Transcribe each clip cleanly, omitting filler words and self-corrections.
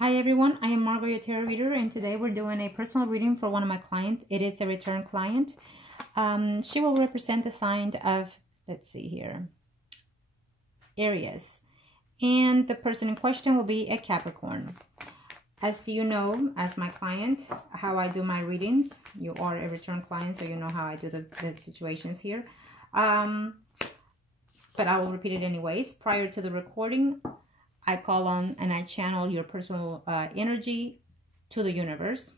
Hi everyone, I am Margourtarotreader, and today we're doing a personal reading for one of my clients. It is a return client. She will represent the sign of, let's see here, Aries. And the person in question will be a Capricorn. As you know, as my client, how I do my readings, you are a return client, so you know how I do the situations here. But I will repeat it anyways. Prior to the recording, I call on and I channel your personal energy to the universe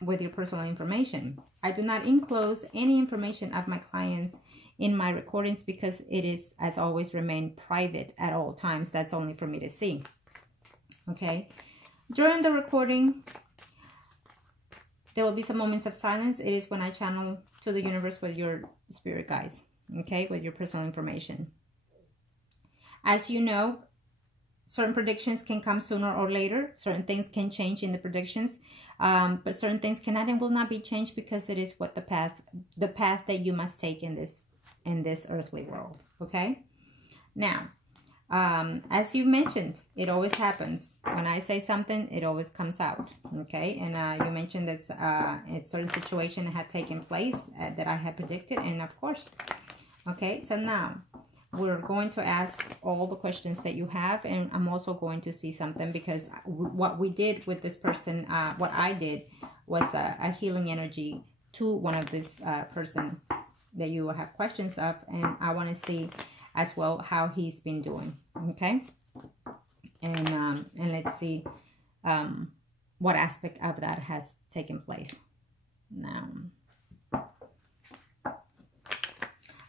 with your personal information. I do not enclose any information of my clients in my recordings because it is, as always, remain private at all times. That's only for me to see. Okay. During the recording, there will be some moments of silence. It is when I channel to the universe with your spirit guides. Okay, with your personal information. As you know, certain predictions can come sooner or later. Certain things can change in the predictions, but certain things cannot and will not be changed because it is what the path that you must take in this earthly world. Okay. Now, as you mentioned, it always happens. When I say something, it always comes out. Okay. And you mentioned that a certain situation had taken place that I had predicted, and of course. Okay. So now, we're going to ask all the questions that you have, and I'm also going to see something because what we did with this person, what I did was a healing energy to one of this person that you have questions of, and I want to see as well how he's been doing. Okay, and let's see what aspect of that has taken place now.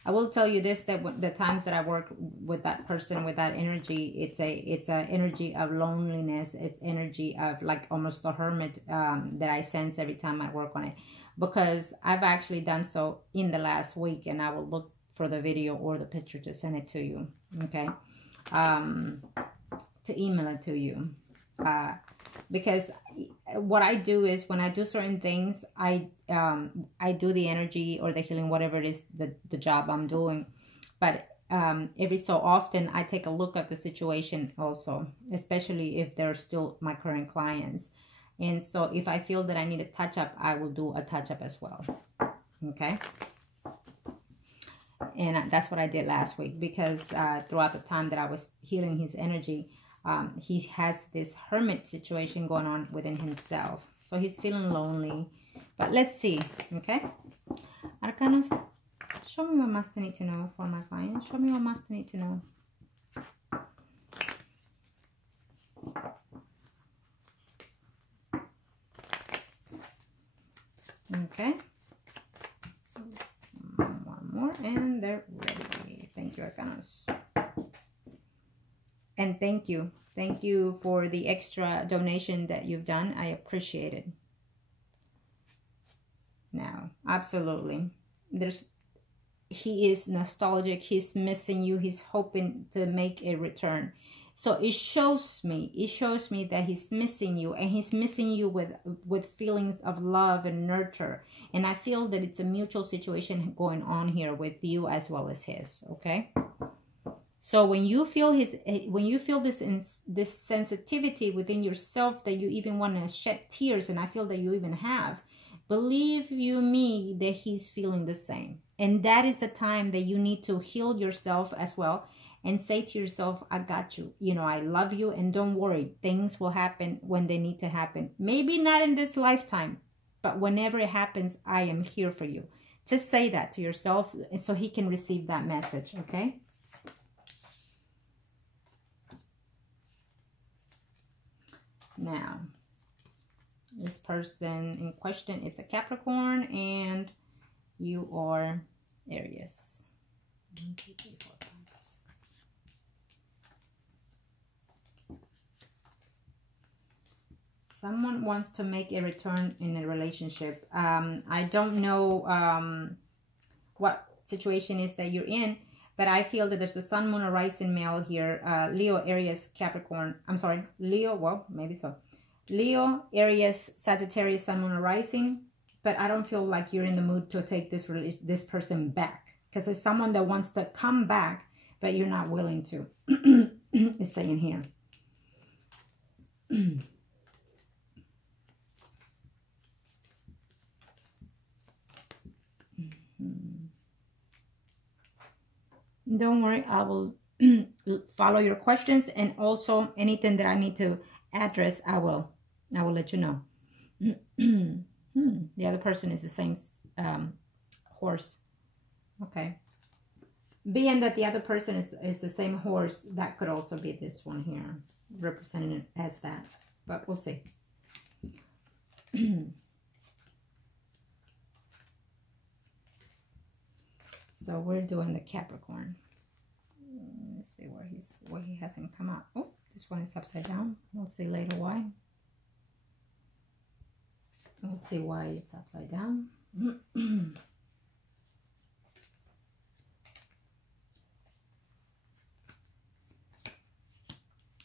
I will tell you this, that the times that I work with that person, with that energy, it's a energy of loneliness. It's energy of like almost the hermit that I sense every time I work on it. Because I've actually done so in the last week, and I will look for the video or the picture to send it to you, okay? To email it to you. Because what I do is when I do certain things, I do the energy or the healing, whatever it is, the job I'm doing. But every so often, I take a look at the situation also, especially if they're still my current clients. And so if I feel that I need a touch-up, I will do a touch-up as well. Okay? And that's what I did last week because throughout the time that I was healing his energy, he has this hermit situation going on within himself. So he's feeling lonely. But let's see, okay? Arcanos, show me what must I need to know for my client. Show me what must I need to know. Okay. One more, and they're ready. Thank you, Arcanos. And thank you. Thank you for the extra donation that you've done. I appreciate it. Now, absolutely. He is nostalgic. He's missing you. He's hoping to make a return. So it shows me that he's missing you, and he's missing you with feelings of love and nurture. And I feel that it's a mutual situation going on here with you as well as his, okay? So when you feel this sensitivity within yourself that you even want to shed tears, and I feel that you even have, believe you me that he's feeling the same. And that is the time that you need to heal yourself as well and say to yourself, I got you. You know, I love you, and don't worry. Things will happen when they need to happen. Maybe not in this lifetime, but whenever it happens, I am here for you. Just say that to yourself so he can receive that message, okay? Now, this person in question, it's a Capricorn, and you are Aries. 1, 2, 3, 4, 5, 6. Someone wants to make a return in a relationship. I don't know what situation is that you're in, but I feel that there's a sun, moon, or rising male here. Leo, Aries, Capricorn. I'm sorry, Leo. Well, maybe so. Leo, Aries, Sagittarius, sun, moon, or rising. But I don't feel like you're in the mood to take this person back. Because it's someone that wants to come back, but you're not willing to. It's saying here. Don't worry, I will follow your questions, and also anything that I need to address, I will let you know. The other person is the same horse. Okay. Being that the other person is the same horse, that could also be this one here, representing it as that. But we'll see. So we're doing the Capricorn. Let's see where he hasn't come out. Oh, this one is upside down. We'll see later why. We'll see why it's upside down.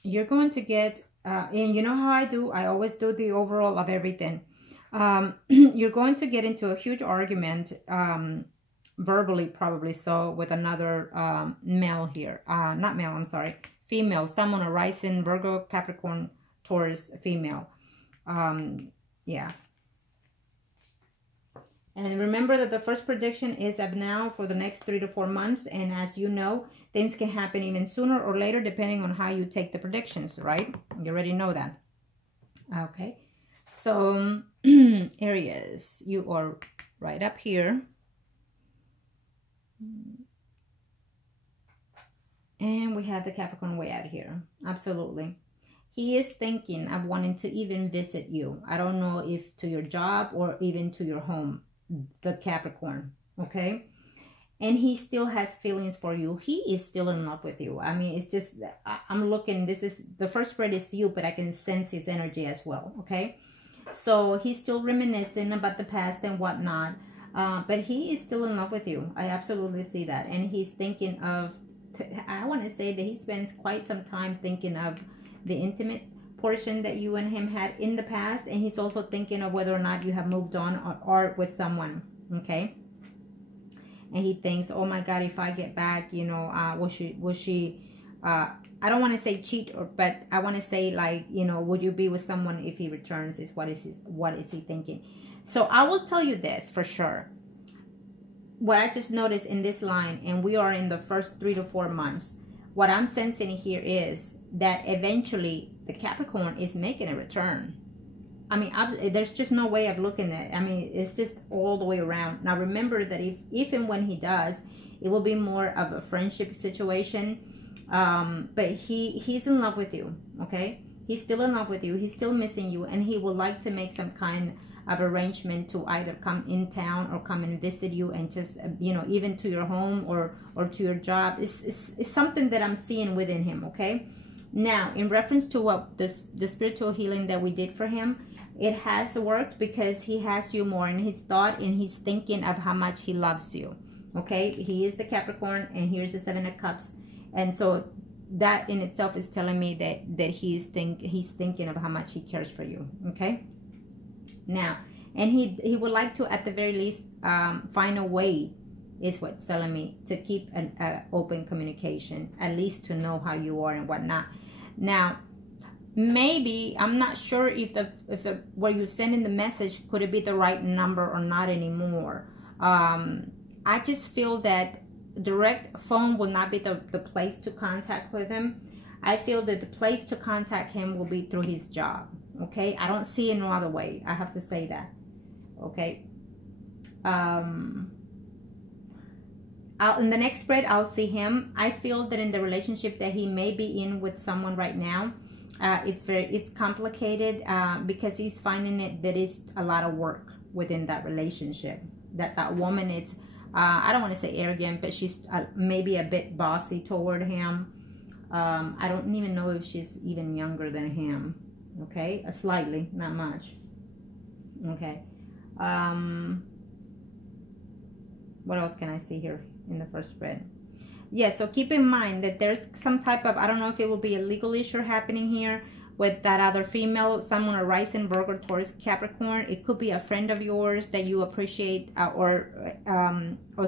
You're going to get, and you know how I do, I always do the overall of everything. You're going to get into a huge argument, verbally probably so, with another male here. Not male, I'm sorry. Female, someone arising, Virgo, Capricorn, Taurus, female. Yeah. And remember that the first prediction is of now for the next 3 to 4 months. And as you know, things can happen even sooner or later depending on how you take the predictions, right? You already know that. Okay. So, Aries, you are right up here. And we have the Capricorn way out here. Absolutely. He is thinking of wanting to even visit you. I don't know if to your job or even to your home. The Capricorn, okay? And he still has feelings for you. He is still in love with you. I mean, it's just, I'm looking, this is, the first spread is you, but I can sense his energy as well, okay? So he's still reminiscing about the past and whatnot, but he is still in love with you. I absolutely see that. And he's thinking of, I want to say that he spends quite some time thinking of the intimate portion that you and him had in the past, and he's also thinking of whether or not you have moved on or with someone, okay? And he thinks, oh my God, if I get back, you know, will she I don't want to say cheat, but I want to say, like, you know, would you be with someone if he returns? Is what is he thinking? So I will tell you this for sure. What I just noticed in this line, and we are in the first 3 to 4 months, what I'm sensing here is that eventually the Capricorn is making a return. I mean, there's just no way of looking at it. I mean, it's just all the way around. Now, remember that if and when he does, it will be more of a friendship situation. But he's in love with you, okay? He's still in love with you. He's still missing you. And he would like to make some kind of arrangement to either come in town or come and visit you, and just, you know, even to your home or to your job. It's something that I'm seeing within him, okay? Now, in reference to what the spiritual healing that we did for him, it has worked because he has you more in his thought, and he's thinking of how much he loves you, okay? He is the Capricorn, and here's the 7 of Cups. And so that in itself is telling me that he's thinking of how much he cares for you, okay? Now, and he would like to, at the very least, find a way, is what's telling me, to keep an open communication, at least to know how you are and whatnot. Now, maybe, I'm not sure if where you're sending the message, could it be the right number or not anymore. I just feel that direct phone will not be the place to contact with him. I feel that the place to contact him will be through his job, okay? I don't see it no other way. I have to say that, okay? In the next spread, I'll see him. I feel that in the relationship that he may be in with someone right now, it's complicated because he's finding it that it's a lot of work within that relationship. That woman is, I don't want to say arrogant, but she's maybe a bit bossy toward him. I don't even know if she's even younger than him. Okay, slightly, not much. Okay. What else can I see here in the first spread? Yeah, so keep in mind that there's some type of, I don't know if it will be a legal issue happening here with that other female, someone arising, Virgo, Taurus, Capricorn. It could be a friend of yours that you appreciate or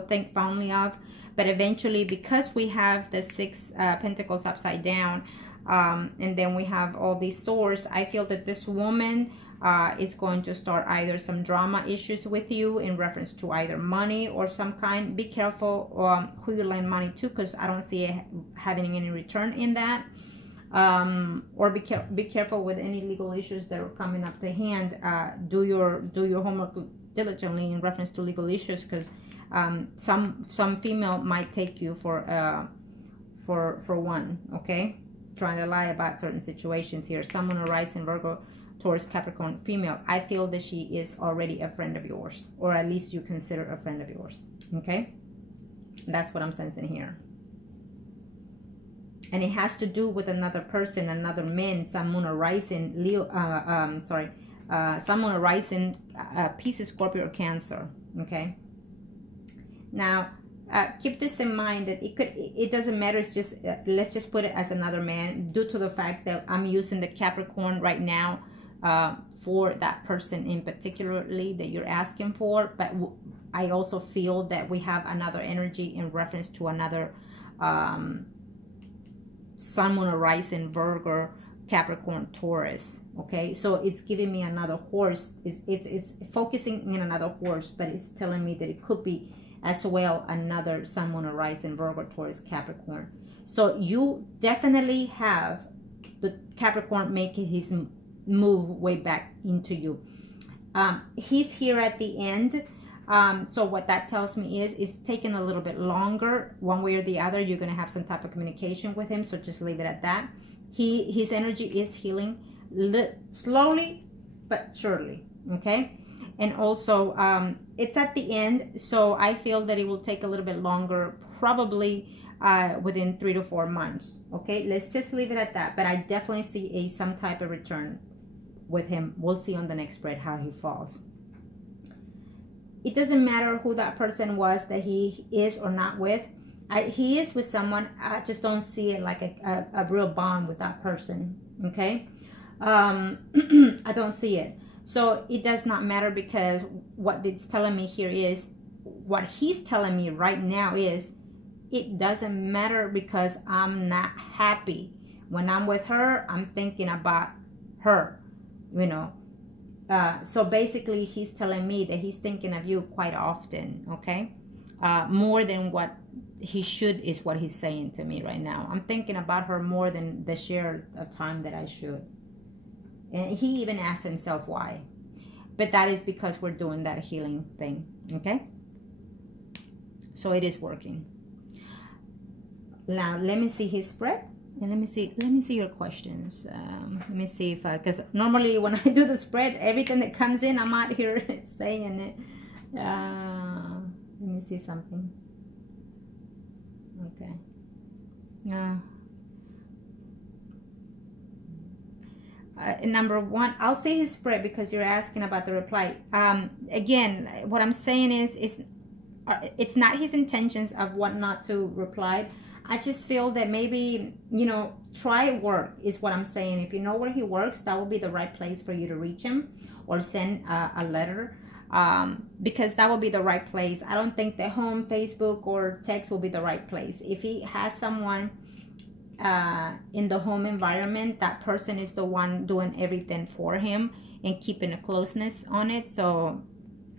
think fondly of. But eventually, because we have the 6 Pentacles upside down, And then we have all these swords. I feel that this woman is going to start either some drama issues with you in reference to either money or some kind. Be careful who you lend money to, because I don't see it having any return in that. Or be careful with any legal issues that are coming up to hand. Do your homework diligently in reference to legal issues, because some female might take you for one, okay? Trying to lie about certain situations here. Sun, Moon, or Rising, Virgo, Taurus, Capricorn, female. I feel that she is already a friend of yours, or at least you consider a friend of yours, okay? That's what I'm sensing here. And it has to do with another person, another man, Sun, Moon, or Rising, Leo, Sun, Moon, or Rising, Pisces, Scorpio, or Cancer, okay? Now, keep this in mind that it doesn't matter. It's just, let's just put it as another man, due to the fact that I'm using the Capricorn right now for that person in particularly that you're asking for. But I also feel that we have another energy in reference to another Sun, Moon, or Rising, Virgo, Capricorn, Taurus, okay? So it's giving me another horse. It's focusing in another horse, but it's telling me that it could be as well another Sun, Moon, or Rising, Virgo, Taurus, Capricorn. So you definitely have the Capricorn making his move way back into you. He's here at the end. So what that tells me is it's taking a little bit longer. One way or the other, you're going to have some type of communication with him. So just leave it at that. His energy is healing slowly but surely, okay? And also, it's at the end, so I feel that it will take a little bit longer, probably within 3 to 4 months, okay? Let's just leave it at that, but I definitely see some type of return with him. We'll see on the next spread how he falls. It doesn't matter who that person was that he is or not with. He is with someone. I just don't see it like a real bond with that person, okay? I don't see it. So it does not matter, because what it's telling me here is, what he's telling me right now is, it doesn't matter because I'm not happy. When I'm with her, I'm thinking about her, you know. So basically he's telling me that he's thinking of you quite often, okay? More than what he should is what he's saying to me right now. I'm thinking about her more than the share of time that I should. And he even asked himself why. But that is because we're doing that healing thing, okay? So it is working. Now, let me see his spread. And let me see your questions. Let me see if because normally when I do the spread, everything that comes in, I'm out here saying it. Let me see something. Okay. Number one, I'll say his spread because you're asking about the reply. Again, what I'm saying is it's not his intentions of what not to reply. I just feel that maybe, you know, try work is what I'm saying. If you know where he works, that will be the right place for you to reach him, or send a letter, because that will be the right place. I don't think that home, Facebook, or text will be the right place. If he has someone in the home environment, that person is the one doing everything for him and keeping a closeness on it. So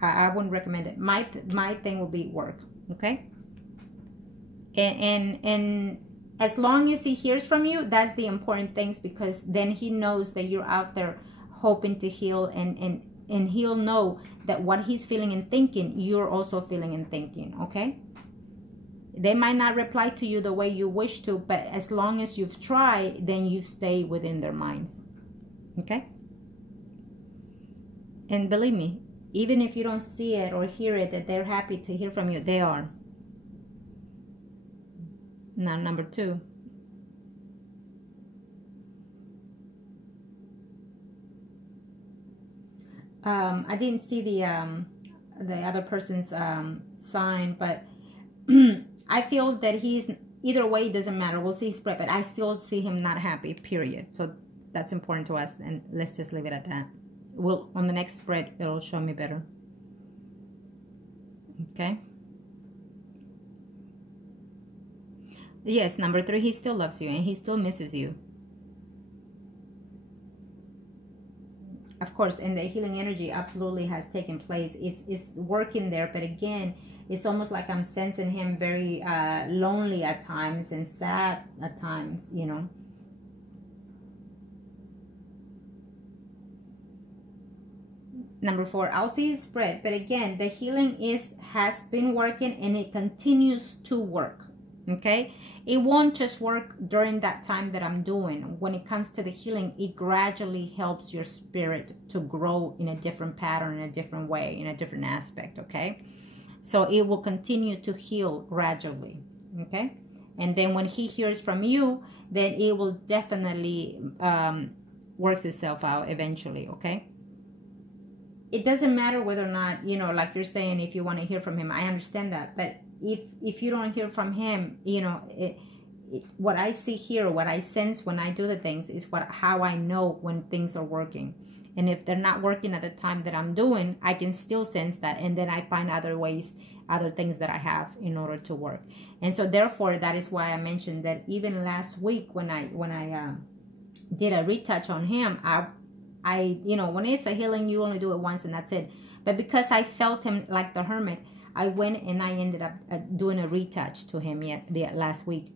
I wouldn't recommend it. My thing will be work, okay? And as long as he hears from you, that's the important things, because then he knows that you're out there hoping to heal, and he'll know that what he's feeling and thinking, you're also feeling and thinking, okay? They might not reply to you the way you wish to, but as long as you've tried, then you stay within their minds, okay? And believe me, even if you don't see it or hear it, that they're happy to hear from you, they are. Now, number two. I didn't see the other person's sign, but I feel that he's, either way, it doesn't matter. We'll see his spread, but I still see him not happy, period. So that's important to us, and let's just leave it at that. We'll, on the next spread, it'll show me better. Okay? Yes, number three, he still loves you, and he still misses you. of course, and the healing energy absolutely has taken place. It's working there, but again, it's almost like I'm sensing him very lonely at times and sad at times, you know. Number 4, I'll see it spread, but again, the healing has been working and it continues to work. Okay, it won't just work during that time that I'm doing. When it comes to the healing, it gradually helps your spirit to grow in a different pattern, in a different way, in a different aspect. Okay, so it will continue to heal gradually. Okay, and then when he hears from you, then it will definitely works itself out eventually. Okay, it doesn't matter whether or not, you know, like you're saying, if you want to hear from him, I understand that, but if you don't hear from him, you know, what I see here, what I sense when I do the things is how I know when things are working. And if they're not working at the time that I'm doing, I can still sense that, and then I find other ways, other things that I have in order to work. And so therefore, that is why I mentioned that even last week when I did a retouch on him, I you know, when it's a healing, you only do it once and that's it. But because I felt him like the hermit, I went and I ended up doing a retouch to him last week.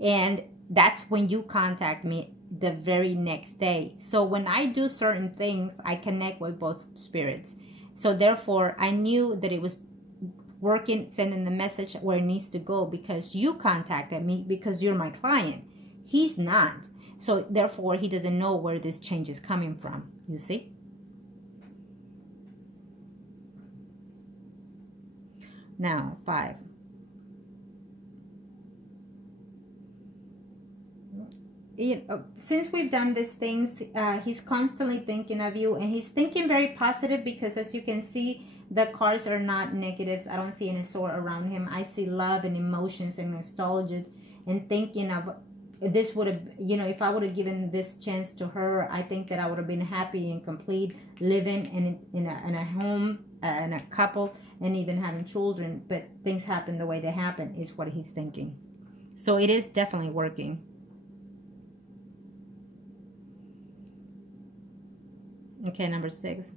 And that's when you contact me the very next day. So when I do certain things, I connect with both spirits. So therefore, I knew that it was working, sending the message where it needs to go, because you contacted me, because you're my client. He's not. So therefore, he doesn't know where this change is coming from. You see? Now, 5. Since we've done these things, he's constantly thinking of you, and he's thinking very positive, because as you can see, the cards are not negatives. I don't see any sword around him. I see love and emotions and nostalgia, and thinking of this would have, you know, if I would have given this chance to her, I think that I would have been happy and complete, living in a home, in a couple, and even having children. But things happen the way they happen is what he's thinking. So it is definitely working. Okay, number 6.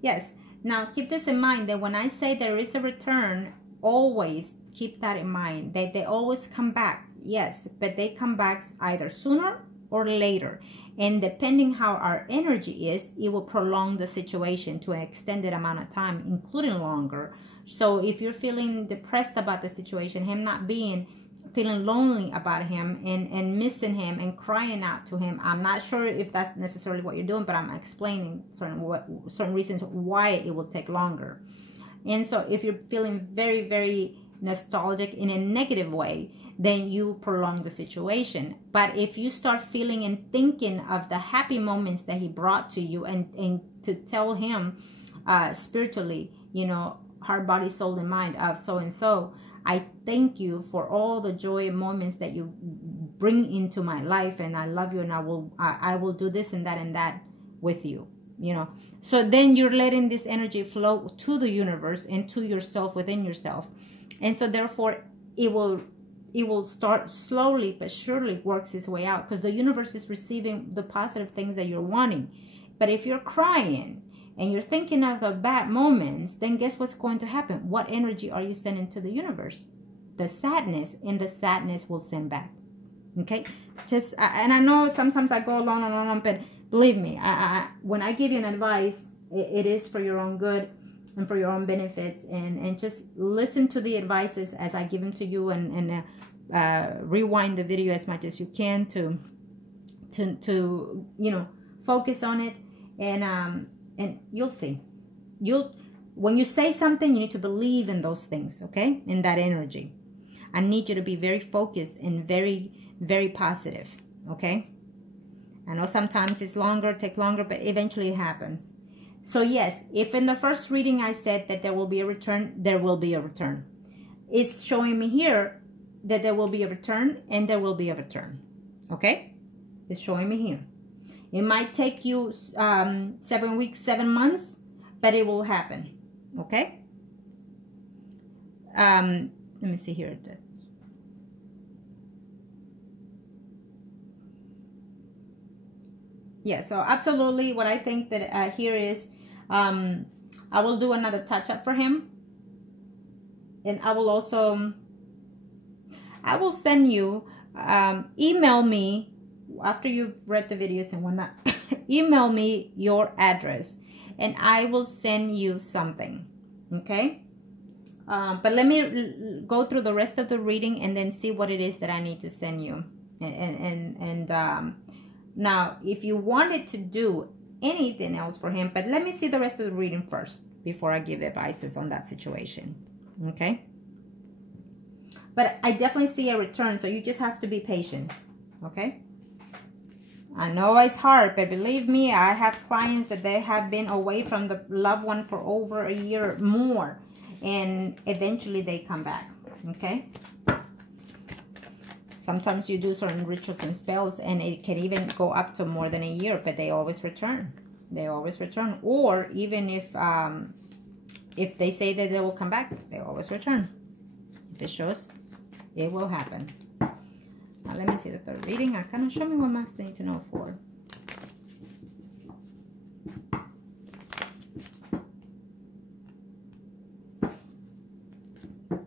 Yes. Now keep this in mind, that when I say there is a return, always keep that in mind. They always come back. Yes, but they come back either sooner or later. And depending how our energy is, it will prolong the situation to an extended amount of time, including longer. So if you're feeling depressed about the situation, him not feeling lonely about him and missing him and crying out to him, I'm not sure if that's necessarily what you're doing, but I'm explaining certain reasons why it will take longer. And so if you're feeling very, very nostalgic in a negative way, then you prolong the situation. But if you start feeling and thinking of the happy moments that he brought to you, and to tell him spiritually, you know, heart, body, soul, and mind of so-and-so, I thank you for all the joy moments that you bring into my life, and I love you, and I will do this and that with you, you know. So then you're letting this energy flow to the universe and to yourself, within yourself. And so therefore it will start slowly but surely works its way out, because the universe is receiving the positive things that you're wanting. But if you're crying and you're thinking of the bad moments, then guess what's going to happen? What energy are you sending to the universe? The sadness, and the sadness will send back. Okay? And I know sometimes I go on, but believe me, when I give you an advice, it is for your own good and for your own benefits. And just listen to the advices as I give them to you, and rewind the video as much as you can to you know, focus on it, and you'll see. When you say something, you need to believe in those things, okay? In that energy. I need you to be very focused and very, very positive, okay? I know sometimes it's longer, take longer, but eventually it happens. So yes, if in the first reading I said that there will be a return, there will be a return. It's showing me here that there will be a return, and there will be a return, okay? It's showing me here. It might take you 7 weeks, 7 months, but it will happen, okay? Let me see here. Yeah, so absolutely what I think that here is, I will do another touch-up for him. And I will also, I will send you, email me after you've read the videos and whatnot. Email me your address and I will send you something, okay? But let me go through the rest of the reading and then see what it is that I need to send you. Now, if you wanted to do anything else for him, but let me see the rest of the reading first before I give advices on that situation, okay? But I definitely see a return, so you just have to be patient, okay? I know it's hard, but believe me, I have clients that they have been away from the loved one for over a year or more, and eventually they come back, okay? Sometimes you do certain rituals and spells, and it can even go up to more than a year, but they always return. They always return. Or even if they say that they will come back, they always return. If it shows, it will happen. Now let me see the third reading. Arcana, show me what Master need to know for.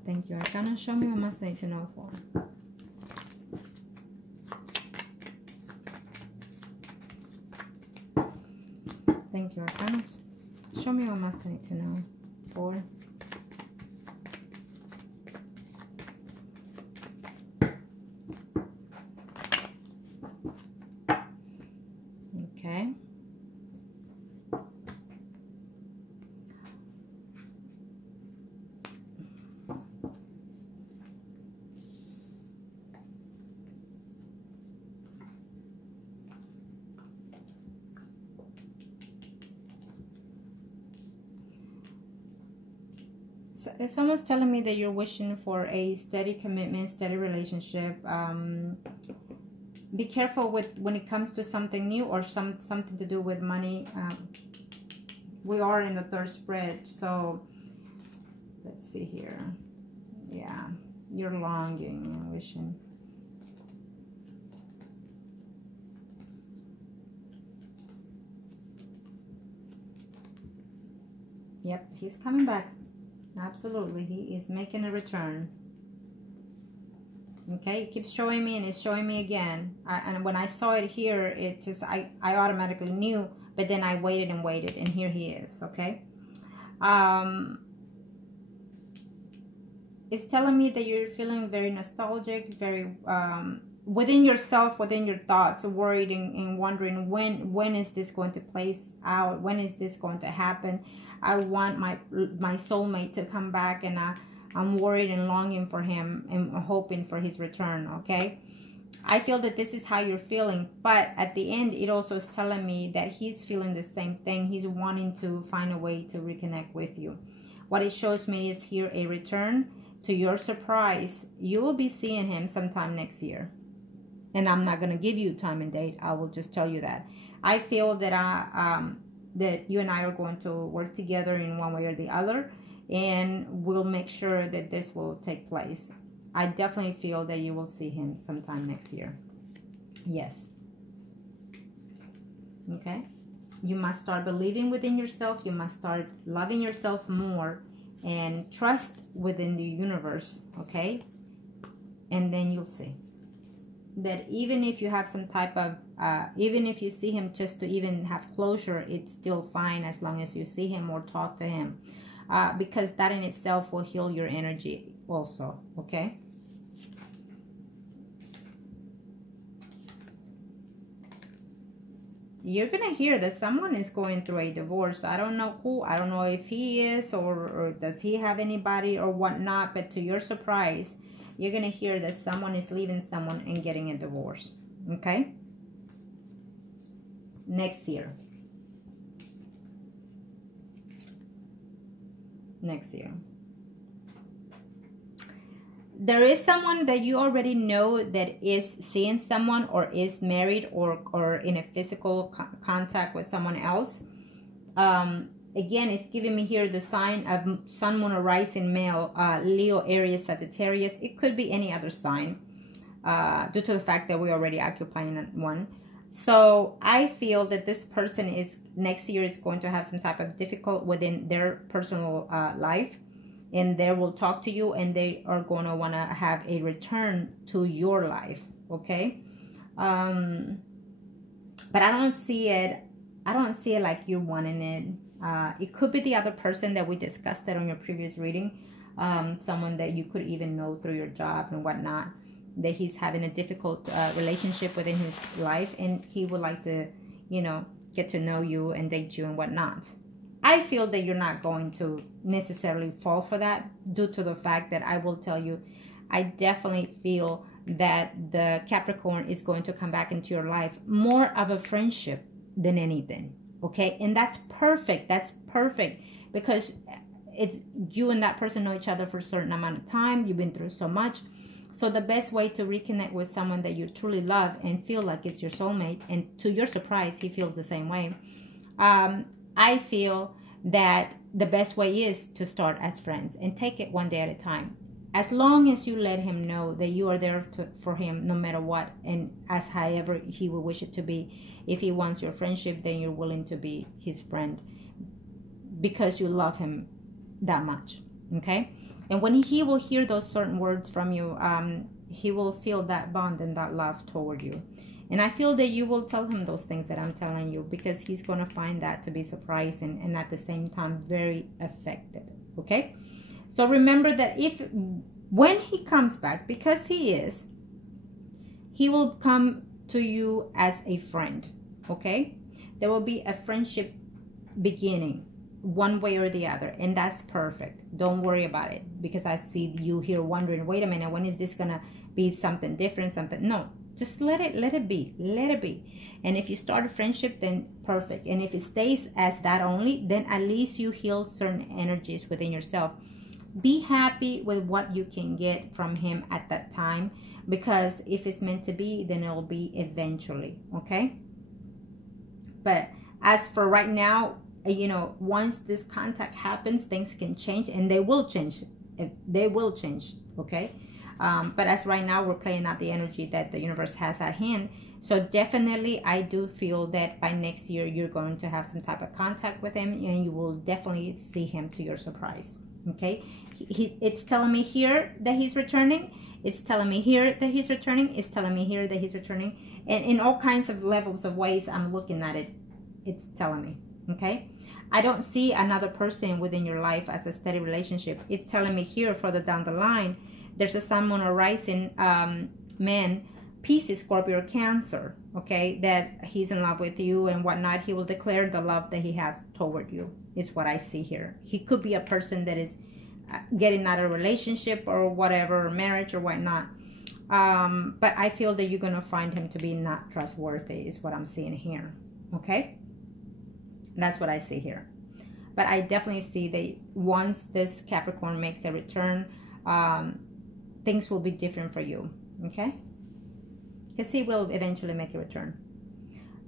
Thank you, Arcana. Show me what Master need to know for. Thank you, Arcana. Show me what Master need to know for. Okay. So someone's telling me that you're wishing for a steady commitment, steady relationship. Be careful with when it comes to something new or something to do with money. We are in the third spread, so let's see here. Yeah, you're longing, wishing. Yep, he's coming back. Absolutely, he is making a return. Okay, it keeps showing me and it's showing me again. And when I saw it here, it just, I automatically knew, but then I waited and waited, and here he is, okay? It's telling me that you're feeling very nostalgic, very within yourself, within your thoughts, worried and wondering when is this going to place out? When is this going to happen? I want my soulmate to come back, and I'm worried and longing for him and hoping for his return, okay? I feel that this is how you're feeling, but at the end, it also is telling me that he's feeling the same thing. He's wanting to find a way to reconnect with you. What it shows me is here a return. To your surprise, you will be seeing him sometime next year. And I'm not going to give you time and date. I will just tell you that. I feel that that you and I are going to work together in one way or the other, and we'll make sure that this will take place. I definitely feel that you will see him sometime next year. Yes. Okay? You must start believing within yourself. You must start loving yourself more and trust within the universe, okay? And then you'll see that even if you have some type of, even if you see him just to even have closure, it's still fine as long as you see him or talk to him. Because that in itself will heal your energy also, okay? You're gonna hear that someone is going through a divorce. I don't know who. I don't know if he is or does he have anybody or whatnot, but to your surprise, you're gonna hear that someone is leaving someone and getting a divorce, okay? Next year. Next year. There is someone that you already know that is seeing someone or is married or in a physical contact with someone else. Again, it's giving me here the sign of Sun, Moon, or Rising male, Leo, Aries, Sagittarius. It could be any other sign due to the fact that we're already occupying one. So I feel that this person is next year is going to have some type of difficult within their personal life, and they will talk to you, and they are going to want to have a return to your life. Okay. But I don't see it like you're wanting it. It could be the other person that we discussed that on your previous reading, someone that you could even know through your job and whatnot, that he's having a difficult relationship within his life, and he would like to, you know, get to know you and date you and whatnot. I feel that you're not going to necessarily fall for that, due to the fact that I will tell you, I definitely feel that the Capricorn is going to come back into your life more of a friendship than anything. Okay, and that's perfect. That's perfect, because it's you and that person know each other for a certain amount of time. You've been through so much. So the best way to reconnect with someone that you truly love and feel like it's your soulmate, and to your surprise, he feels the same way. I feel that the best way is to start as friends and take it one day at a time. As long as you let him know that you are there for him no matter what, and as however he will wish it to be. If he wants your friendship, then you're willing to be his friend because you love him that much. Okay? And when he will hear those certain words from you, he will feel that bond and that love toward you. And I feel that you will tell him those things that I'm telling you, because he's going to find that to be surprising and at the same time very affected. Okay? So remember that when he comes back, because he will come to you as a friend. Okay? There will be a friendship beginning one way or the other, and that's perfect. Don't worry about it, because I see you here wondering, wait a minute, when is this gonna be something different, something? No, just let it be. And if you start a friendship, then perfect. And if it stays as that only, then at least you heal certain energies within yourself. Be happy with what you can get from him at that time, because if it's meant to be, then it'll be eventually. Okay? But as for right now, you know, once this contact happens, things can change, and they will change. They will change. Okay? But as right now, we're playing out the energy that the universe has at hand. So definitely, I do feel that by next year, you're going to have some type of contact with him, and you will definitely see him to your surprise. Okay? It's telling me here that he's returning. It's telling me here that he's returning. It's telling me here that he's returning. And in all kinds of levels of ways I'm looking at it, it's telling me. Okay? I don't see another person within your life as a steady relationship. It's telling me here further down the line, there's a Sun, Moon, or Rising man, Pisces, Scorpio, or Cancer, okay, that he's in love with you and whatnot. He will declare the love that he has toward you, is what I see here. He could be a person that is getting out of a relationship or whatever, or marriage or whatnot. But I feel that you're going to find him to be not trustworthy, is what I'm seeing here, okay? That's what I see here. But I definitely see that once this Capricorn makes a return, things will be different for you, okay? Because he will eventually make a return.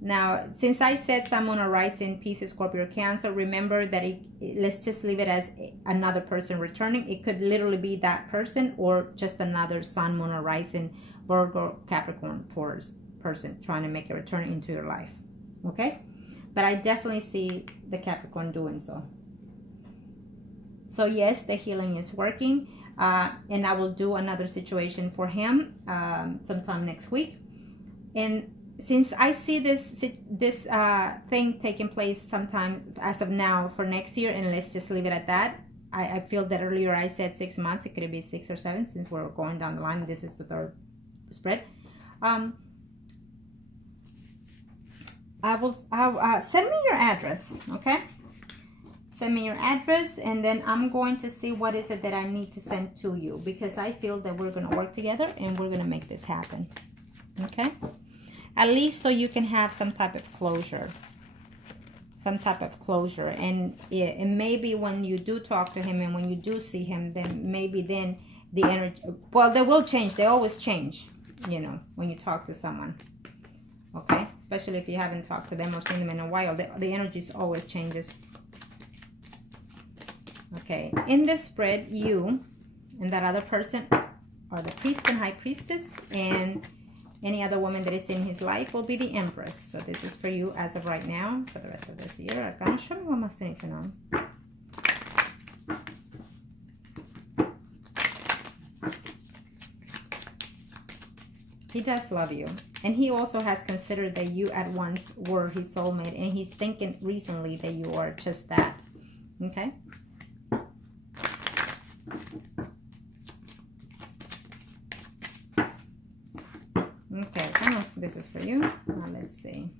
Now, since I said Sun, Moon, or Rising, Pisces, Scorpio, or Cancer, remember that let's just leave it as another person returning. It could literally be that person, or just another Sun, Moon, or Rising, Virgo, Capricorn, Taurus person trying to make a return into your life, okay? But I definitely see the Capricorn doing so. So yes, the healing is working. And I will do another situation for him sometime next week. And since I see this thing taking place sometime as of now for next year, and let's just leave it at that. I feel that earlier I said 6 months. It could be 6 or 7, since we're going down the line. This is the third spread. I'll send me your address, okay? Send me your address, and then I'm going to see what is it that I need to send to you, because I feel that we're going to work together and we're going to make this happen, okay? At least so you can have some type of closure. Some type of closure. And maybe when you do talk to him and when you do see him, then maybe then the energy, well, they will change. They always change, you know, when you talk to someone, okay? Especially if you haven't talked to them or seen them in a while, the energies always changes. Okay, in this spread, you and that other person are the priest and high priestess, and Any other woman that is in his life will be the Empress. So this is for you as of right now, for the rest of this year. Arcana, show me what more thing to know. He does love you. And he also has considered that you at once were his soulmate. And he's thinking recently that you are just that. Okay? Okay, this is for you. Now let's see.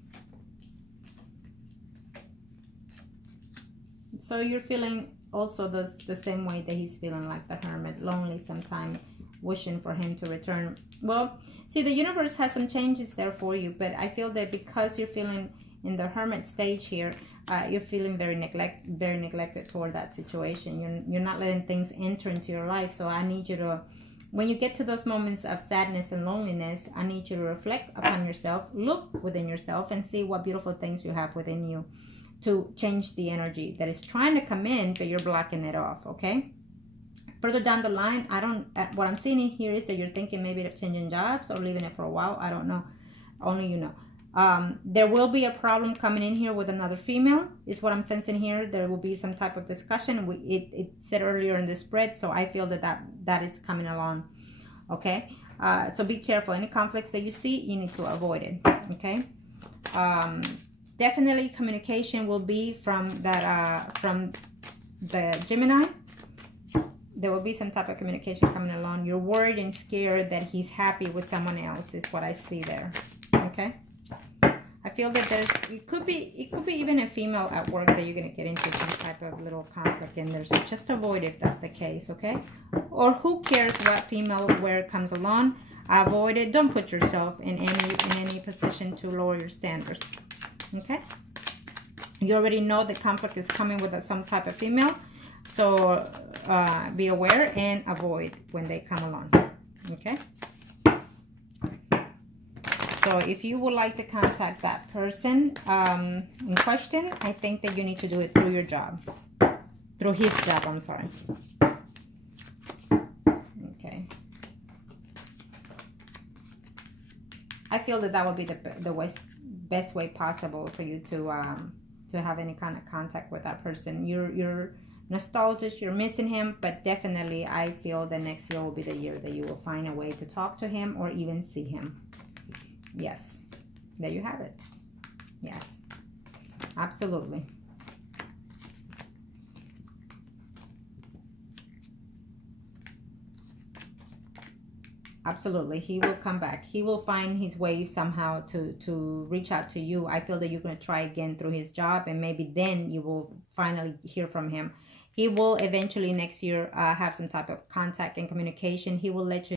So you're feeling also the same way that he's feeling, like the Hermit, lonely sometimes, wishing for him to return. Well, see, the universe has some changes there for you, but I feel that because you're feeling in the Hermit stage here, you're feeling very neglected toward that situation. You're not letting things enter into your life. So I need you to, when you get to those moments of sadness and loneliness, I need you to reflect upon yourself, look within yourself, and see what beautiful things you have within you to change the energy that is trying to come in, but you're blocking it off, okay? Further down the line, what I'm seeing in here is that you're thinking maybe of changing jobs or leaving it for a while. I don't know. Only you know. There will be a problem coming in here with another female, is what I'm sensing here. There will be some type of discussion. It said earlier in the spread, so I feel that is coming along, okay? So be careful. Any conflicts that you see, you need to avoid it, okay? Definitely communication will be from the Gemini. There will be some type of communication coming along. You're worried and scared that he's happy with someone else, is what I see there, okay? I feel that it could be even a female at work that you're going to get into some type of little conflict in there. So just avoid if that's the case, okay? Or who cares what female where comes along? Avoid it. Don't put yourself in any position to lower your standards, okay? You already know the conflict is coming with some type of female. So be aware and avoid when they come along, okay? So if you would like to contact that person in question, I think that you need to do it through your job. Through his job, I'm sorry. Okay. I feel that would be the best way possible for you to have any kind of contact with that person. You're nostalgic, you're missing him, but definitely I feel that next year will be the year that you will find a way to talk to him or even see him. Yes, there you have it. Yes, absolutely. Absolutely, he will come back. He will find his way somehow to reach out to you. I feel that you're going to try again through his job, and maybe then you will finally hear from him. He will eventually next year have some type of contact and communication. He will let you